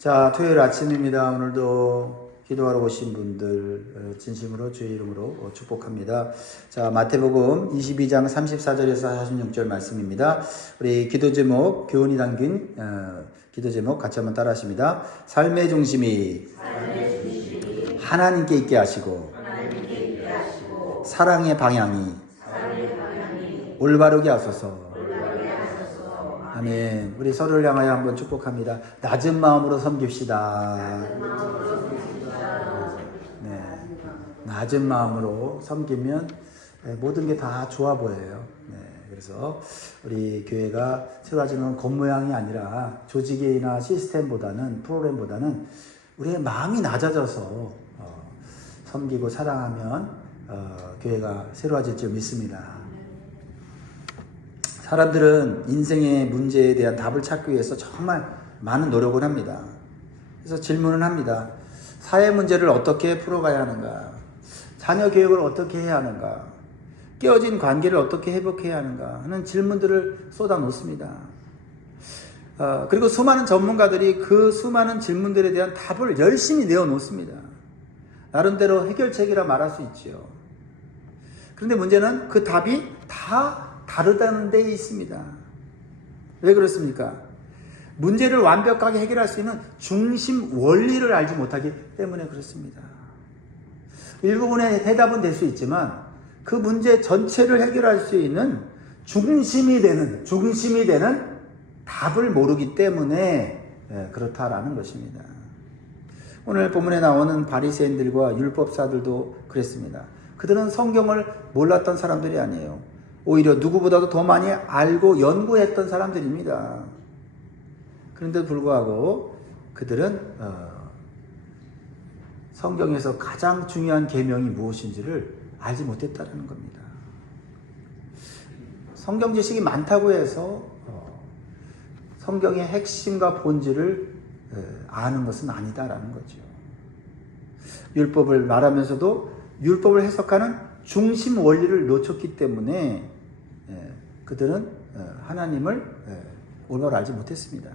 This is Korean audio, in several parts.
자, 토요일 아침입니다. 오늘도 기도하러 오신 분들 진심으로 주의 이름으로 축복합니다. 자, 마태복음 22장 34절에서 46절 말씀입니다. 우리 기도 제목, 교훈이 담긴 기도 제목 같이 한번 따라 하십니다. 삶의 중심이 하나님께 있게 하시고 사랑의 방향이 올바르게 하소서. 아멘. 우리 서로를 향하여 한번 축복합니다. 낮은 마음으로 섬깁시다. 네. 낮은 마음으로 섬기면 모든 게 다 좋아 보여요. 네. 그래서 우리 교회가 세워지는 겉모양이 아니라 조직이나 시스템보다는, 프로그램보다는 우리의 마음이 낮아져서 섬기고 사랑하면 교회가 새로워질 줄 믿습니다. 사람들은 인생의 문제에 대한 답을 찾기 위해서 정말 많은 노력을 합니다. 그래서 질문을 합니다. 사회 문제를 어떻게 풀어가야 하는가? 자녀 교육을 어떻게 해야 하는가? 깨어진 관계를 어떻게 회복해야 하는가? 하는 질문들을 쏟아놓습니다. 그리고 수많은 전문가들이 그 수많은 질문들에 대한 답을 열심히 내어놓습니다. 나름대로 해결책이라 말할 수 있죠. 그런데 문제는 그 답이 다 다르다는 데 있습니다. 왜 그렇습니까? 문제를 완벽하게 해결할 수 있는 중심 원리를 알지 못하기 때문에 그렇습니다. 일부분의 해답은 될 수 있지만 그 문제 전체를 해결할 수 있는 중심이 되는 답을 모르기 때문에 그렇다라는 것입니다. 오늘 본문에 나오는 바리새인들과 율법사들도 그랬습니다. 그들은 성경을 몰랐던 사람들이 아니에요. 오히려 누구보다도 더 많이 알고 연구했던 사람들입니다. 그런데도 불구하고 그들은 성경에서 가장 중요한 계명이 무엇인지를 알지 못했다는 겁니다. 성경 지식이 많다고 해서 성경의 핵심과 본질을 아는 것은 아니다라는 거죠. 율법을 말하면서도 율법을 해석하는 중심 원리를 놓쳤기 때문에 그들은 하나님을 올바로 알지 못했습니다.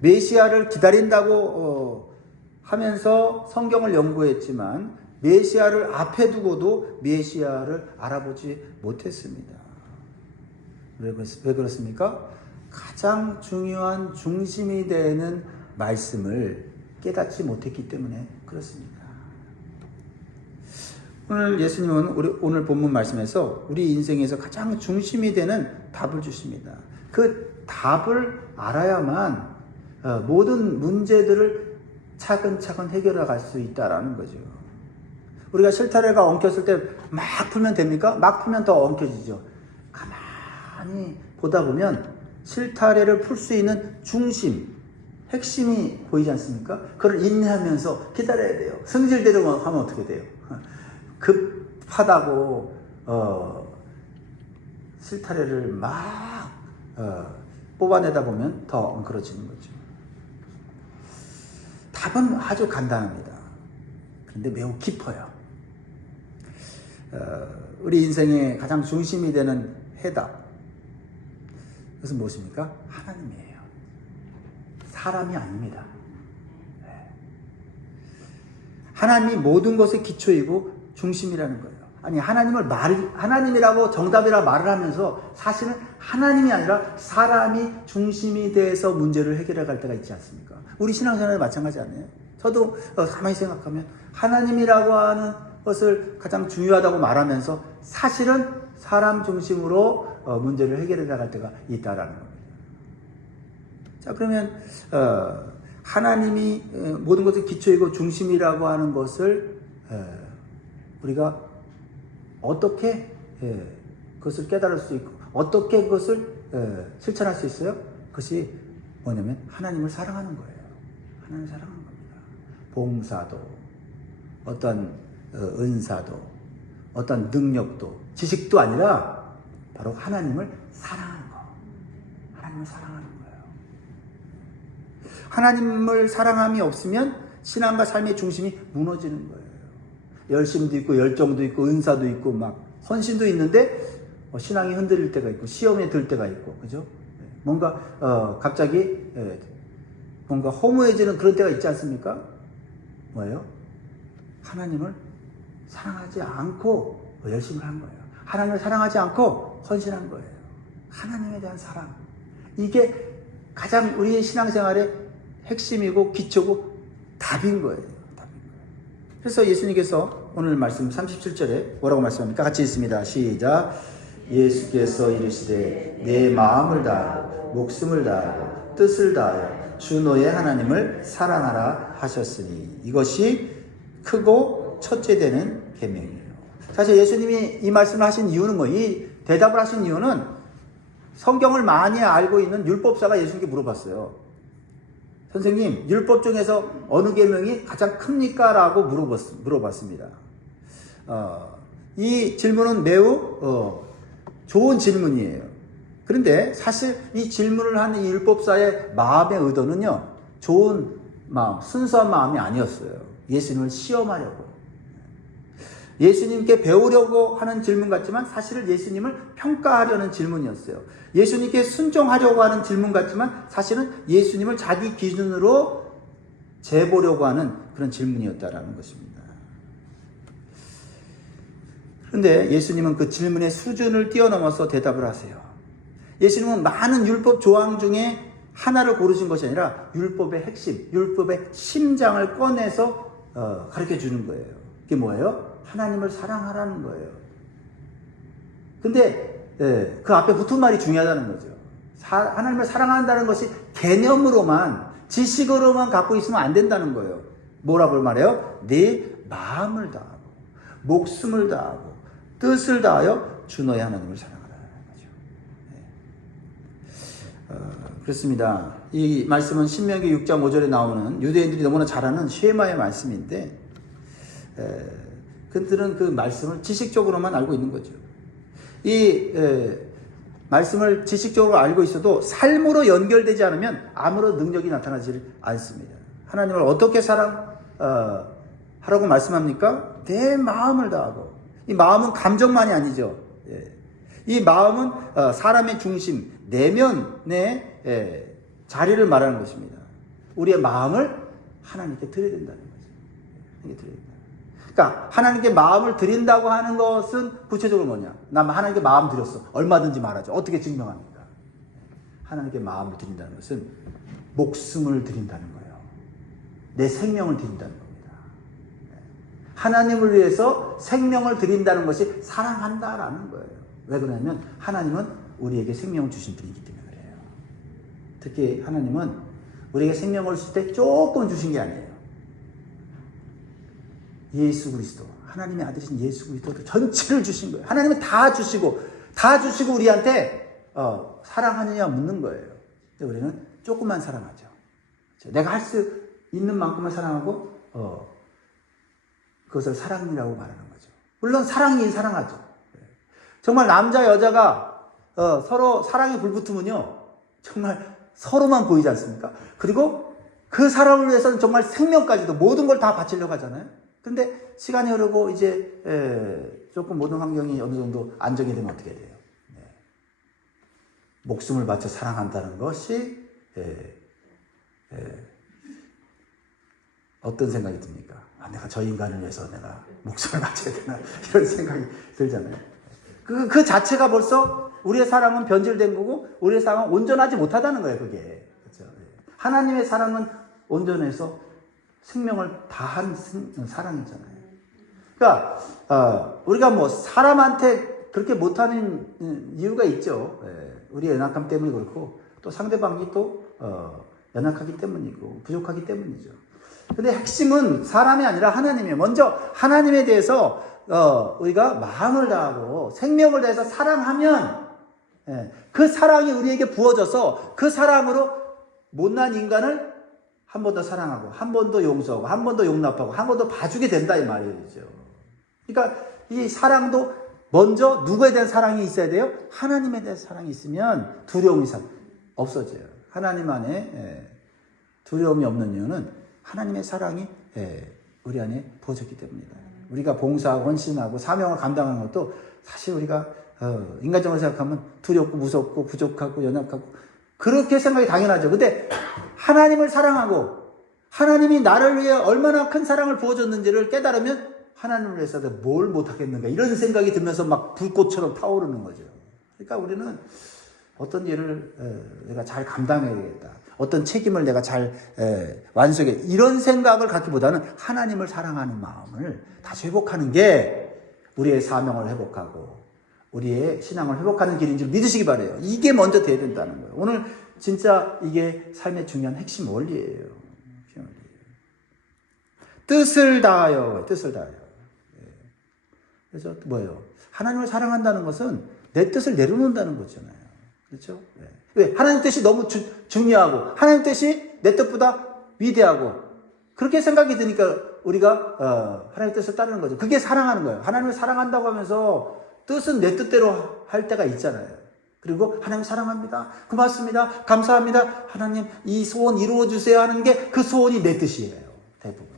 메시아를 기다린다고 하면서 성경을 연구했지만 메시아를 앞에 두고도 메시아를 알아보지 못했습니다. 왜 그렇습니까? 가장 중요한 중심이 되는 말씀을 깨닫지 못했기 때문에 그렇습니다. 오늘 예수님은 오늘 본문 말씀에서 우리 인생에서 가장 중심이 되는 답을 주십니다. 그 답을 알아야만 모든 문제들을 차근차근 해결해 갈 수 있다라는 거죠. 우리가 실타래가 엉켰을 때 막 풀면 됩니까? 막 풀면 더 엉켜지죠. 가만히 보다 보면 실타래를 풀 수 있는 중심, 핵심이 보이지 않습니까? 그걸 인내하면서 기다려야 돼요. 승질대로 하면 어떻게 돼요? 급하다고 실타래를 막 뽑아내다 보면 더 엉클어지는 거죠. 답은 아주 간단합니다. 그런데 매우 깊어요. 우리 인생의 가장 중심이 되는 해답, 그것은 무엇입니까? 하나님이에요. 사람이 아닙니다. 하나님이 모든 것의 기초이고 중심이라는 거예요. 아니, 하나님이라고 정답이라 말을 하면서 사실은 하나님이 아니라 사람이 중심이 돼서 문제를 해결해 갈 때가 있지 않습니까? 우리 신앙생활에 마찬가지 아니에요? 저도 가만히 생각하면 하나님이라고 하는 것을 가장 중요하다고 말하면서 사실은 사람 중심으로 문제를 해결해 나갈 때가 있다라는 겁니다. 자, 그러면 하나님이 모든 것의 기초이고 중심이라고 하는 것을 우리가 어떻게 그것을 깨달을 수 있고 어떻게 그것을 실천할 수 있어요? 그것이 뭐냐면 하나님을 사랑하는 거예요. 하나님을 사랑하는 겁니다. 봉사도, 어떤 은사도, 어떤 능력도, 지식도 아니라 바로 하나님을 사랑하는 거. 하나님을 사랑하는 거예요. 하나님을 사랑함이 없으면 신앙과 삶의 중심이 무너지는 거예요. 열심도 있고 열정도 있고 은사도 있고 막 헌신도 있는데 신앙이 흔들릴 때가 있고 시험에 들 때가 있고, 그죠? 뭔가 갑자기 뭔가 허무해지는 그런 때가 있지 않습니까? 뭐예요? 하나님을 사랑하지 않고 열심히 한 거예요. 하나님을 사랑하지 않고 헌신한 거예요. 하나님에 대한 사랑. 이게 가장 우리의 신앙생활의 핵심이고 기초고 답인 거예요. 그래서 예수님께서 오늘 말씀 37절에 뭐라고 말씀합니까? 같이 읽습니다. 시작. 예수께서 이르시되 내 마음을 다하고 목숨을 다하고 뜻을 다하여 주 너의 하나님을 사랑하라 하셨으니 이것이 크고 첫째 되는 계명이에요. 사실 예수님이 이 말씀을 하신 이유는 뭐예요? 이 대답을 하신 이유는 성경을 많이 알고 있는 율법사가 예수님께 물어봤어요. 선생님, 율법 중에서 어느 계명이 가장 큽니까? 라고 물어봤습니다. 이 질문은 매우 좋은 질문이에요. 그런데 사실 이 질문을 하는 이 율법사의 마음의 의도는요, 좋은 마음, 순수한 마음이 아니었어요. 예수님을 시험하려고. 예수님께 배우려고 하는 질문 같지만 사실은 예수님을 평가하려는 질문이었어요. 예수님께 순종하려고 하는 질문 같지만 사실은 예수님을 자기 기준으로 재보려고 하는 그런 질문이었다라는 것입니다. 그런데 예수님은 그 질문의 수준을 뛰어넘어서 대답을 하세요. 예수님은 많은 율법 조항 중에 하나를 고르신 것이 아니라 율법의 핵심, 율법의 심장을 꺼내서 가르쳐 주는 거예요. 그게 뭐예요? 하나님을 사랑하라는 거예요. 근데 그 앞에 붙은 말이 중요하다는 거죠. 하나님을 사랑한다는 것이 개념으로만, 지식으로만 갖고 있으면 안 된다는 거예요. 뭐라고 말해요? 네 마음을 다하고 목숨을 다하고 뜻을 다하여 주 너의 하나님을 사랑하라는 거죠. 그렇습니다. 이 말씀은 신명기 6장 5절에 나오는 유대인들이 너무나 잘 아는 쉐마의 말씀인데 그들은 그 말씀을 지식적으로만 알고 있는 거죠. 이 말씀을 지식적으로 알고 있어도 삶으로 연결되지 않으면 아무런 능력이 나타나지 않습니다. 하나님을 어떻게 사랑하라고 말씀합니까? 내 마음을 다하고. 이 마음은 감정만이 아니죠. 이 마음은 사람의 중심, 내면의 자리를 말하는 것입니다. 우리의 마음을 하나님께 드려야 된다는 거죠. 그러니까 하나님께 마음을 드린다고 하는 것은 구체적으로 뭐냐? 나 하나님께 마음 드렸어. 얼마든지 말하죠. 어떻게 증명합니까? 하나님께 마음을 드린다는 것은 목숨을 드린다는 거예요. 내 생명을 드린다는 겁니다. 하나님을 위해서 생명을 드린다는 것이 사랑한다라는 거예요. 왜 그러냐면 하나님은 우리에게 생명을 주신 분이기 때문에 그래요. 특히 하나님은 우리에게 생명을 줄 때 조금 주신 게 아니에요. 예수 그리스도, 하나님의 아들이신 예수 그리스도 전체를 주신 거예요. 하나님은 다 주시고 우리한테 사랑하느냐 묻는 거예요. 근데 우리는 조금만 사랑하죠. 내가 할 수 있는 만큼만 사랑하고 그것을 사랑이라고 말하는 거죠. 물론 사랑이긴 사랑하죠. 정말 남자 여자가 서로 사랑에 불붙으면요 정말 서로만 보이지 않습니까? 그리고 그 사랑을 위해서는 정말 생명까지도 모든 걸 다 바치려고 하잖아요. 근데 시간이 흐르고 이제 조금 모든 환경이 어느 정도 안정이 되면 어떻게 돼요? 목숨을 바쳐 사랑한다는 것이 어떤 생각이 듭니까? 내가 저 인간을 위해서 내가 목숨을 바쳐야 되나 이런 생각이 들잖아요. 그 자체가 벌써 우리의 사랑은 변질된 거고 우리의 사랑은 온전하지 못하다는 거예요. 그게 그렇죠? 하나님의 사랑은 온전해서 생명을 다한 사랑이잖아요. 그러니까 우리가 뭐 사람한테 그렇게 못하는 이유가 있죠. 우리의 연약함 때문에 그렇고 또 상대방이 또 연약하기 때문이고 부족하기 때문이죠. 근데 핵심은 사람이 아니라 하나님이에요. 먼저 하나님에 대해서 우리가 마음을 다하고 생명을 다해서 사랑하면 그 사랑이 우리에게 부어져서 그 사랑으로 못난 인간을 한 번 더 사랑하고 한 번 더 용서하고 한 번 더 용납하고 한 번 더 봐주게 된다 이 말이죠. 그러니까 이 사랑도 먼저 누구에 대한 사랑이 있어야 돼요? 하나님에 대한 사랑이 있으면 두려움이 없어져요. 하나님 안에 두려움이 없는 이유는 하나님의 사랑이 우리 안에 부어졌기 때문이다. 우리가 봉사하고 헌신하고 사명을 감당하는 것도 사실 우리가 인간적으로 생각하면 두렵고 무섭고 부족하고 연약하고 그렇게 생각이 당연하죠. 근데 하나님을 사랑하고 하나님이 나를 위해 얼마나 큰 사랑을 부어줬는지를 깨달으면 하나님을 위해서 뭘 못하겠는가 이런 생각이 들면서 막 불꽃처럼 타오르는 거죠. 그러니까 우리는 어떤 일을 내가 잘 감당해야겠다. 어떤 책임을 내가 잘 완수해 이런 생각을 갖기보다는 하나님을 사랑하는 마음을 다시 회복하는 게 우리의 사명을 회복하고 우리의 신앙을 회복하는 길인 줄 믿으시기 바라요. 이게 먼저 돼야 된다는 거예요. 오늘 진짜 이게 삶의 중요한 핵심 원리예요. 뜻을 다하여, 뜻을 다하여. 그래서 뭐예요? 하나님을 사랑한다는 것은 내 뜻을 내려놓는다는 거잖아요. 그렇죠? 왜? 하나님 뜻이 너무 중요하고 하나님 뜻이 내 뜻보다 위대하고 그렇게 생각이 드니까 우리가 하나님의 뜻을 따르는 거죠. 그게 사랑하는 거예요. 하나님을 사랑한다고 하면서 뜻은 내 뜻대로 할 때가 있잖아요. 그리고 하나님 사랑합니다. 고맙습니다. 감사합니다. 하나님 이 소원 이루어주세요 하는 게 그 소원이 내 뜻이에요. 대부분.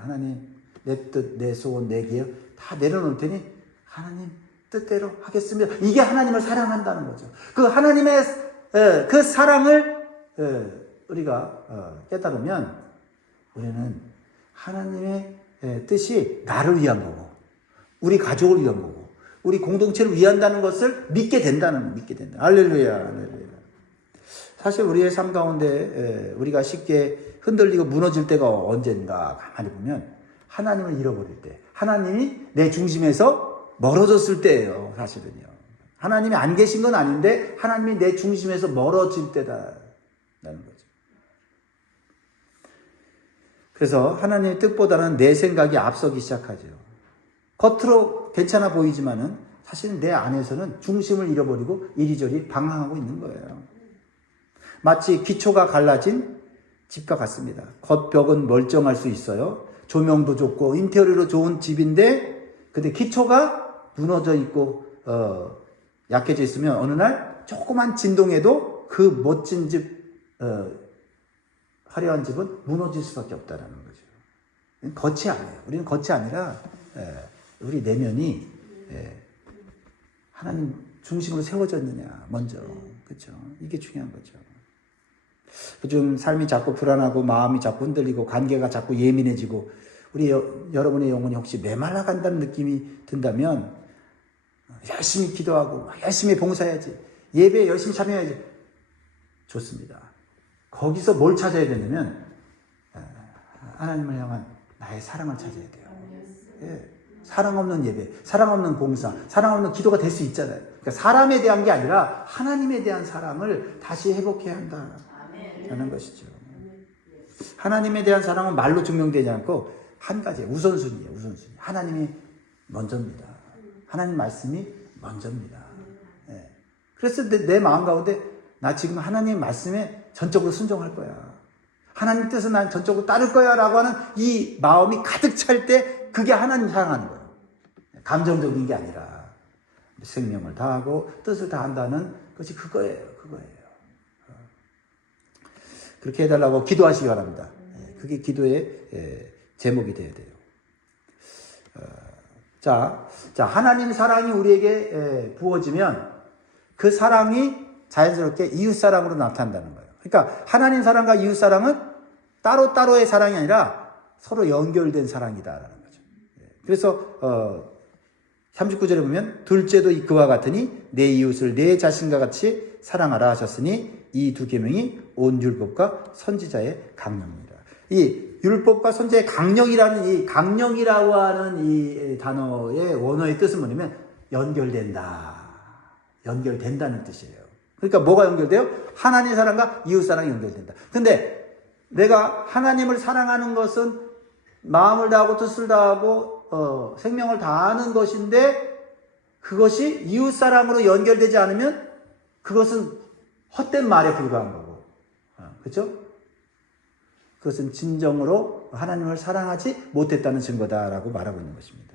하나님 내 뜻, 내 소원, 내 기억 다 내려놓을 테니 하나님 뜻대로 하겠습니다. 이게 하나님을 사랑한다는 거죠. 그 하나님의 그 사랑을 우리가 깨달으면 우리는 하나님의 뜻이 나를 위한 거고 우리 가족을 위한 거고 우리 공동체를 위한다는 것을 믿게 된다. 할렐루야. 할렐루야. 사실 우리의 삶 가운데 우리가 쉽게 흔들리고 무너질 때가 언젠가 가만히 보면 하나님을 잃어버릴 때 하나님이 내 중심에서 멀어졌을 때예요. 사실은요. 하나님이 안 계신 건 아닌데 하나님이 내 중심에서 멀어질 때다라는 거죠. 그래서 하나님의 뜻보다는 내 생각이 앞서기 시작하죠. 겉으로 괜찮아 보이지만은 사실은 내 안에서는 중심을 잃어버리고 이리저리 방황하고 있는 거예요. 마치 기초가 갈라진 집과 같습니다. 겉벽은 멀쩡할 수 있어요. 조명도 좋고 인테리어로 좋은 집인데 근데 기초가 무너져 있고 약해져 있으면 어느 날 조그만 진동에도 그 멋진 집 화려한 집은 무너질 수밖에 없다는 거죠. 겉이 아니에요. 우리는 겉이 아니라 우리 내면이 하나님 중심으로 세워졌느냐 먼저 그렇죠. 이게 중요한 거죠. 요즘 삶이 자꾸 불안하고 마음이 자꾸 흔들리고 관계가 자꾸 예민해지고 우리 여러분의 영혼이 혹시 메말라 간다는 느낌이 든다면 열심히 기도하고 열심히 봉사해야지 예배에 열심히 참여해야지 좋습니다. 거기서 뭘 찾아야 되냐면 하나님을 향한 나의 사랑을 찾아야 돼요. 예. 사랑 없는 예배, 사랑 없는 봉사, 사랑 없는 기도가 될 수 있잖아요. 그러니까 사람에 대한 게 아니라 하나님에 대한 사랑을 다시 회복해야 한다는 것이죠. 하나님에 대한 사랑은 말로 증명되지 않고 한 가지예요. 우선순위예요. 우선순위. 하나님이 먼저입니다. 하나님 말씀이 먼저입니다. 예. 그래서 내 마음 가운데 나 지금 하나님 말씀에 전적으로 순종할 거야. 하나님 뜻은 난 전적으로 따를 거야 라고 하는 이 마음이 가득 찰 때 그게 하나님 사랑하는 거예요. 감정적인 게 아니라 생명을 다하고 뜻을 다한다는 것이 그거예요. 그렇게 해달라고 기도하시기 바랍니다. 그게 기도의 제목이 되어야 돼요. 자, 하나님 사랑이 우리에게 부어지면 그 사랑이 자연스럽게 이웃사랑으로 나타난다는 거예요. 그러니까 하나님 사랑과 이웃사랑은 따로따로의 사랑이 아니라 서로 연결된 사랑이다라는 거죠. 그래서 39절에 보면 둘째도 그와 같으니 내 이웃을 내 자신과 같이 사랑하라 하셨으니 이 두 계명이 온 율법과 선지자의 강령입니다. 이 율법과 선지자의 강령이라는 이 강령이라고 하는 이 단어의 원어의 뜻은 뭐냐면 연결된다는 뜻이에요. 그러니까 뭐가 연결돼요? 하나님의 사랑과 이웃 사랑이 연결된다. 근데 내가 하나님을 사랑하는 것은 마음을 다하고 뜻을 다하고 생명을 다하는 것인데 그것이 이웃 사랑으로 연결되지 않으면 그것은 헛된 말에 불과한 거고, 그렇죠? 그것은 진정으로 하나님을 사랑하지 못했다는 증거다라고 말하고 있는 것입니다.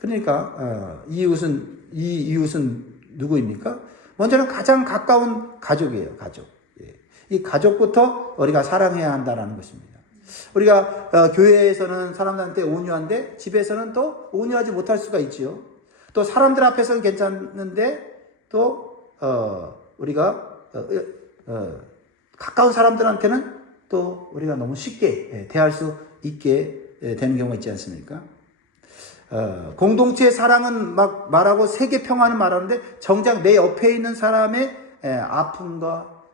그러니까 이 이웃은 누구입니까? 먼저는 가장 가까운 가족이에요. 가족. 이 가족부터 우리가 사랑해야 한다는 것입니다. 우리가 교회에서는 사람들한테 온유한데 집에서는 또 온유하지 못할 수가 있지요. 또 사람들 앞에서는 괜찮은데 또 우리가 가까운 사람들한테는 또 우리가 너무 쉽게 대할 수 있게 되는 경우가 있지 않습니까? 공동체의 사랑은 막 말하고 세계 평화는 말하는데 정작 내 옆에 있는 사람의 아픔과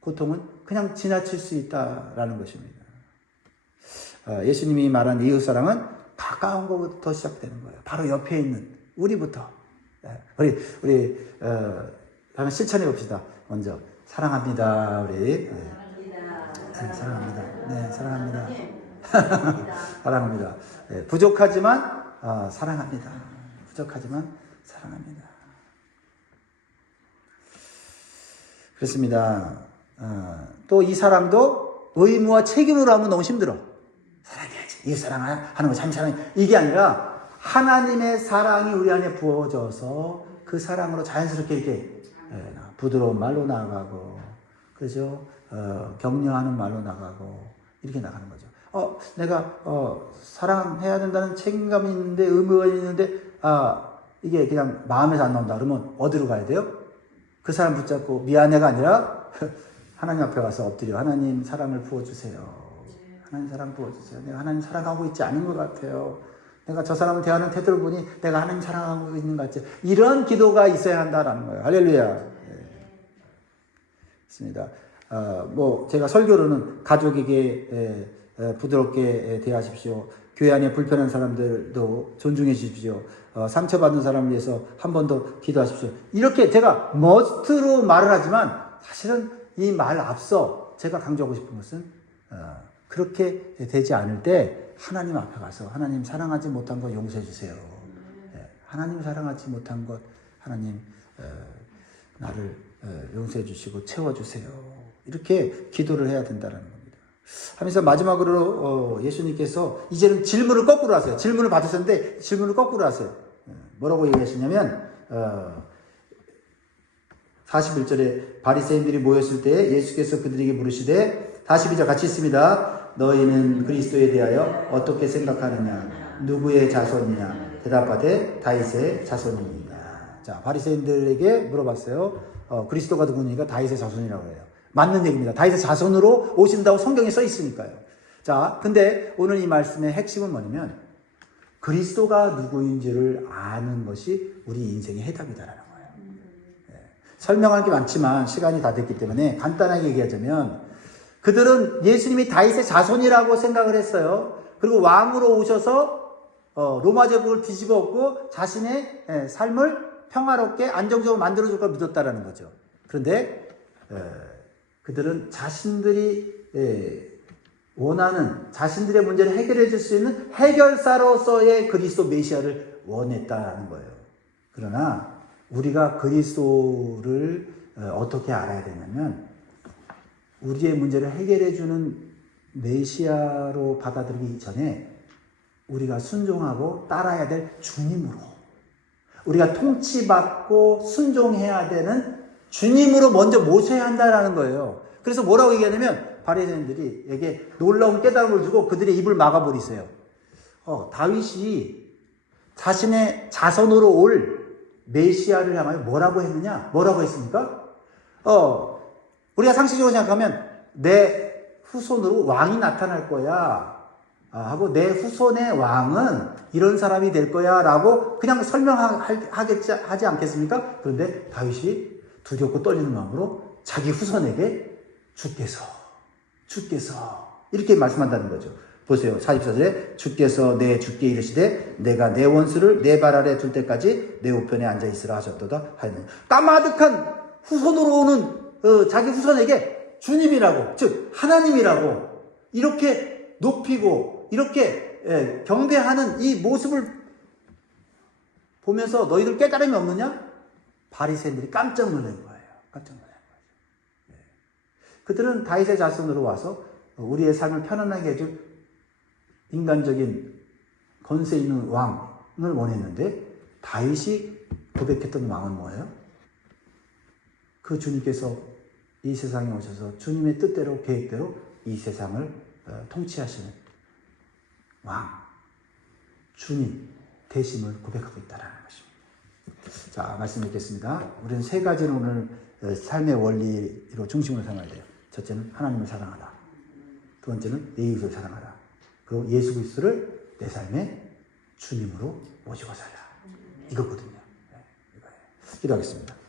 고통은 그냥 지나칠 수 있다라는 것입니다. 예수님이 말한 이웃사랑은 가까운 것부터 시작되는 거예요. 바로 옆에 있는 우리부터. 우리 한번 실천해 봅시다. 먼저 사랑합니다. 우리 사랑합니다. 네, 사랑합니다. 사랑합니다. 네, 부족하지만 사랑합니다. 부족하지만 사랑합니다. 그렇습니다. 또 이 사랑도 의무와 책임으로 하면 너무 힘들어. 사랑해야지. 이 사랑하는 거 참 사랑해. 이게 아니라 하나님의 사랑이 우리 안에 부어져서 그 사랑으로 자연스럽게 이렇게 부드러운 말로 나가고, 그죠? 격려하는 말로 나가고, 이렇게 나가는 거죠. 내가 사랑해야 된다는 책임감이 있는데, 의무가 있는데, 이게 그냥 마음에서 안 나온다. 그러면 어디로 가야 돼요? 그 사람 붙잡고 미안해가 아니라 하나님 앞에 가서 엎드려. 하나님 사랑을 부어주세요. 하나님 사랑 부어주세요. 내가 하나님 사랑하고 있지 않은 것 같아요. 내가 저 사람을 대하는 태도를 보니 내가 하나님 사랑하고 있는 것 같지. 이런 기도가 있어야 한다라는 거예요. 할렐루야. 네. 있습니다. 제가 설교로는 가족에게 부드럽게 대하십시오. 교회 안에 불편한 사람들도 존중해 주십시오. 상처받는 사람을 위해서 한 번 더 기도하십시오. 이렇게 제가 머스트로 말을 하지만 사실은 이 말 앞서 제가 강조하고 싶은 것은 그렇게 되지 않을 때 하나님 앞에 가서 하나님 사랑하지 못한 것 용서해 주세요. 하나님 사랑하지 못한 것 하나님 나를 용서해 주시고 채워주세요. 이렇게 기도를 해야 된다는 겁니다. 하면서 마지막으로 예수님께서 이제는 질문을 거꾸로 하세요. 질문을 받으셨는데 질문을 거꾸로 하세요. 뭐라고 얘기하시냐면 41절에 바리새인들이 모였을 때 예수께서 그들에게 물으시되 42절 같이 있습니다. 너희는 그리스도에 대하여 어떻게 생각하느냐? 누구의 자손이냐? 대답하되 다윗의 자손입니다. 자, 바리새인들에게 물어봤어요. 그리스도가 누구니까 다윗의 자손이라고 해요. 맞는 얘기입니다. 다윗의 자손으로 오신다고 성경에 써 있으니까요. 자, 근데 오늘 이 말씀의 핵심은 뭐냐면 그리스도가 누구인지를 아는 것이 우리 인생의 해답이다라는 거예요. 설명할 게 많지만 시간이 다 됐기 때문에 간단하게 얘기하자면 그들은 예수님이 다윗의 자손이라고 생각을 했어요. 그리고 왕으로 오셔서 로마 제국을 뒤집어 엎고 자신의 삶을 평화롭게 안정적으로 만들어줄 걸 믿었다라는 거죠. 그런데 그들은 자신들이 원하는 자신들의 문제를 해결해 줄 수 있는 해결사로서의 그리스도 메시아를 원했다라는 거예요. 그러나 우리가 그리스도를 어떻게 알아야 되냐면 우리의 문제를 해결해 주는 메시아로 받아들이기 전에 우리가 순종하고 따라야 될 주님으로, 우리가 통치받고 순종해야 되는 주님으로 먼저 모셔야 한다라는 거예요. 그래서 뭐라고 얘기하냐면 바리새인들에게 놀라운 깨달음을 주고 그들의 입을 막아버리세요. 다윗이 자신의 자손으로 올 메시아를 향하여 뭐라고 했느냐? 뭐라고 했습니까? 우리가 상식적으로 생각하면 내 후손으로 왕이 나타날 거야 하고 내 후손의 왕은 이런 사람이 될 거야 라고 그냥 설명하지 않겠습니까? 그런데 다윗이 두렵고 떨리는 마음으로 자기 후손에게 주께서 이렇게 말씀한다는 거죠. 보세요. 44절에 주께서 내 주께 이르시되 내가 내 원수를 내 발 아래 둘 때까지 내 우편에 앉아 있으라 하셨도다 하였느니라. 까마득한 후손으로 오는 자기 후손에게 주님이라고, 즉 하나님이라고 이렇게 높이고 이렇게 경배하는 이 모습을 보면서 너희들 깨달음이 없느냐? 바리새인들이 깜짝 놀란 거예요. 깜짝 놀란 거예요. 그들은 다윗의 자손으로 와서 우리의 삶을 편안하게 해줄 인간적인 권세 있는 왕을 원했는데 다윗이 고백했던 왕은 뭐예요? 그 주님께서 이 세상에 오셔서 주님의 뜻대로 계획대로 이 세상을 통치하시는 왕, 주님 되심을 고백하고 있다는 것입니다. 자, 말씀 읽겠습니다. 우리는 세 가지를 오늘 삶의 원리로 중심으로 삼아야 돼요. 첫째는 하나님을 사랑하라. 두 번째는 내 이웃을 사랑하라. 그리고 예수 그리스도를 내 삶의 주님으로 모시고 살라. 이거거든요. 네, 이거예요. 기도하겠습니다.